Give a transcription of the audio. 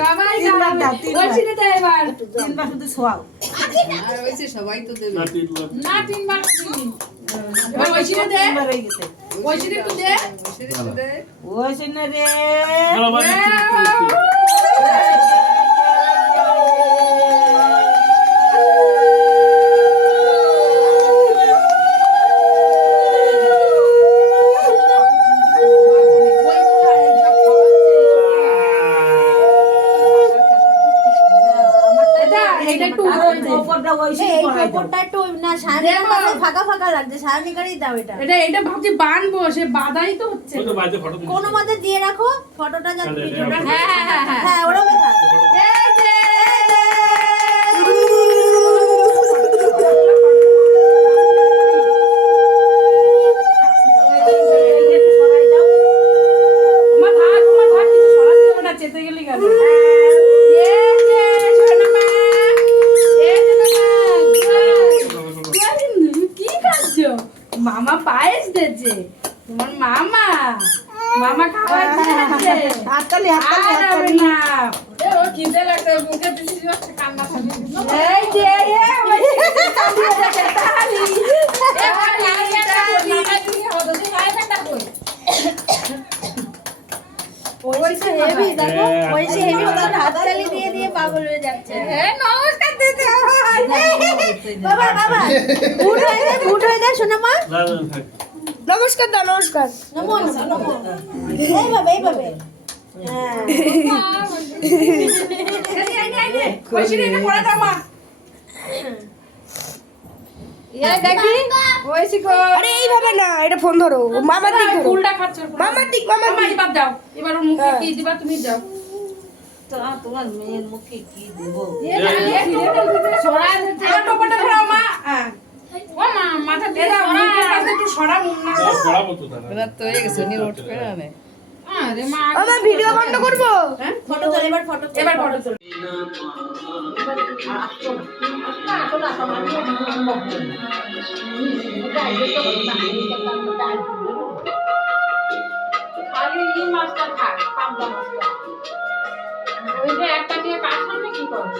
সবাই তিনবার দাও, তিনবার। ওই ছিনে দেয় এবার। তিনবার শুধু শোয়াও। আর হয়েছে সবাই তো দেবে। না তিনবার দিবি। ওই ছিনে দে। তিনবার হয়ে গেছে। ওই ছিনে একটু দে। সেটা দেয়। ওই সিনে রে। এটা একটু ওপরটা ওই সিনে এই পরাই দাও। কাপড়টা একটু না সারানিকার কাছে ফাঁকা ফাঁকা লাগছে, সারানিকারই দাও এটা। এটা ভাবছি বানবো, সে বাদাই তো হচ্ছে। কোনো মতে দিয়ে রাখো ফটোটা যাতে ভিডিওটা। হ্যাঁ হ্যাঁ হ্যাঁ হ্যাঁ। হ্যাঁ ওরকমই থাক। এই যে। একটু সরাই দাও। ওমা থাক কিছু সরাতে হবে না, চেতে গেলে গেল। এই যে সোনামা। এই যে মামা। কি খাচ্ছো? মামা পায়েস দিয়েছে। তোমার মামা খাবার দিয়েছে। হাততালি, আর হাততালি, হবে হাততালি। না। ও খিদে লাগছে, মুখে দিছি হচ্ছে কান্না খাবি। এই যে ওই কান্না দেখে তালি। এবার লাগিয়ে তালি। তুমি হতো যে লাইটা কই। ওইসে হেভি দেখো, ওইসে হেভি ওদের হাততালি দিয়ে দিয়ে পাগল হয়ে যাচ্ছে। নমস্কার দিতে হয়। বাবা বাবা বুট হয়ে যায় শোনা মা। নমস্কার দাও, নমস্কার নমো নমো। এইভাবে হ্যাঁ। কইছিনি এটা পড়া দাও মা। দেখি ওইসি কো। আরে এইভাবে না, এটা ফোন ধরো, মামার দিক ধরো। ফুলটা খাচ্ছ। মামার দিক, মামার মামা দিক। এবার দাও। এবার ওর মুখে কি দিবা তুমি দাও। তোমার মেয়ের মুখে কি দেবো? আমার টোপাটা ধরাও মা। ও মা মাথা দিয়ে দাও, মুখের কাছে একটু সরা মুখ না। রাত তো হয়ে গেছে, নিয়ে ওঠ করে আনে। আরে মা মামা ভিডিও বন্ধ করবো। ফটো তোল, এবার ফটো তোল। এবার ফটো তোল। খালি এই মাছটা থাক, পাবদা মাছটা। ওই যে একটা নিয়ে কাজ করবে কি করবে?